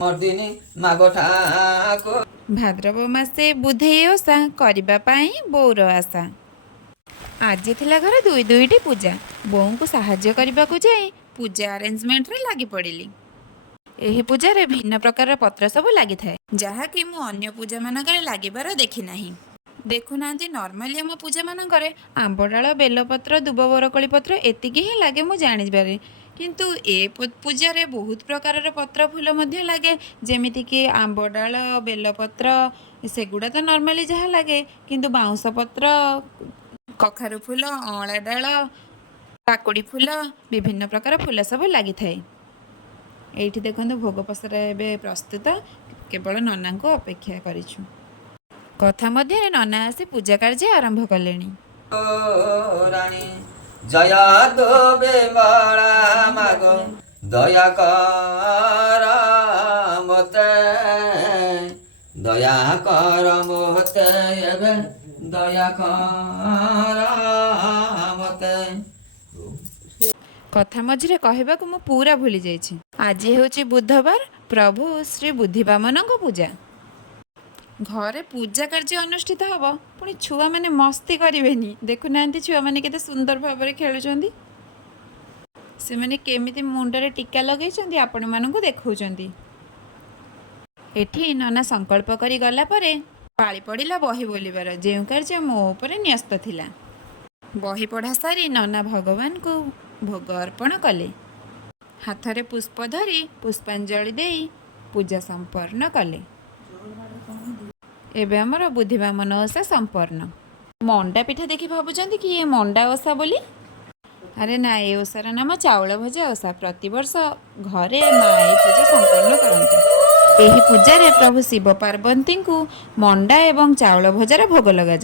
मर्दिनी मागो ठाकुर। भाद्रव मासे बुधेई ओषा करबा पाई बोर आशा। आज थिला घर दुई दुईटी पूजा बोऊ को साहाଯ୍य करबाकू जाई पूजा अरेंजमेंट रे लागी पड़िली। एही पूजा रे भिन्न प्रकार पत्र सब लागि थाए जहा कि मु अन्य पूजा मानकरे लागिबार देखि नाही। देखुनांती नॉर्मली आम पूजा मानकरे आंबडाळ बेलपत्र दुब बरकोली पत्र एतिकी ही लागे मु जानिबारे, किंतु ए पूजा रे बहुत प्रकार पत्र फूल मध्य लागे जेमिति कि आंबडाळ बेलपत्र सेगुड़ा तो नॉर्मली जहा लागे, किंतु बाउंस पत्र कखारु फूल अँला डाल काकुड़ी फूल विभिन्न प्रकार फूल सब लगी थाए। एठी देखंतु भोग पसरा एबे प्रस्तुत केवल नना को अपेक्षा करिछु। कथा मध्य नना आसी पूजा कार्य आरंभ कलेनी। रानी जया दोबे बड़ा मागो दया कर मते, दया कर मते एबे दया कर मते। कथा मझे कहबाकू मु पूरा भूली जाइछि। आज हेउछि बुधवार प्रभु श्री बुद्धिवामन पूजा। घरे पूजा कार्य अनुष्ठित हब पुणी छुआ मैंने मस्ती करेनि। देखुना छुआ मैंने केते सुंदर भाव में खेलुंट से मैंने केमिति मुंडरे टीका लगे आपण मानकु देखौचंती। एठी नना संकल्प करी गला परे पाଳି पड़िला बही बोलिबार जेउ कार्य मो उपरे न्यस्त थिला। बही पढ़ा सारी नना भगवान को भोग अर्पण कले। हाथरे पुष्प धरी पुष्पांजलि देई पूजा संपन्न कले। एबे हमर बुद्धिवामन ओषा संपन्न। मंडा पिठा देखि भाबुचंती कि ये मंडा ओषा बोली? अरे ना, ए ओषार नाम चाउल भजा ओषा। प्रतिवर्ष घरे माई पूजा संपन्न करती। एही पूजा रे प्रभु शिव पार्वती को मंडा एवं चाउल भजार भोग लगाए।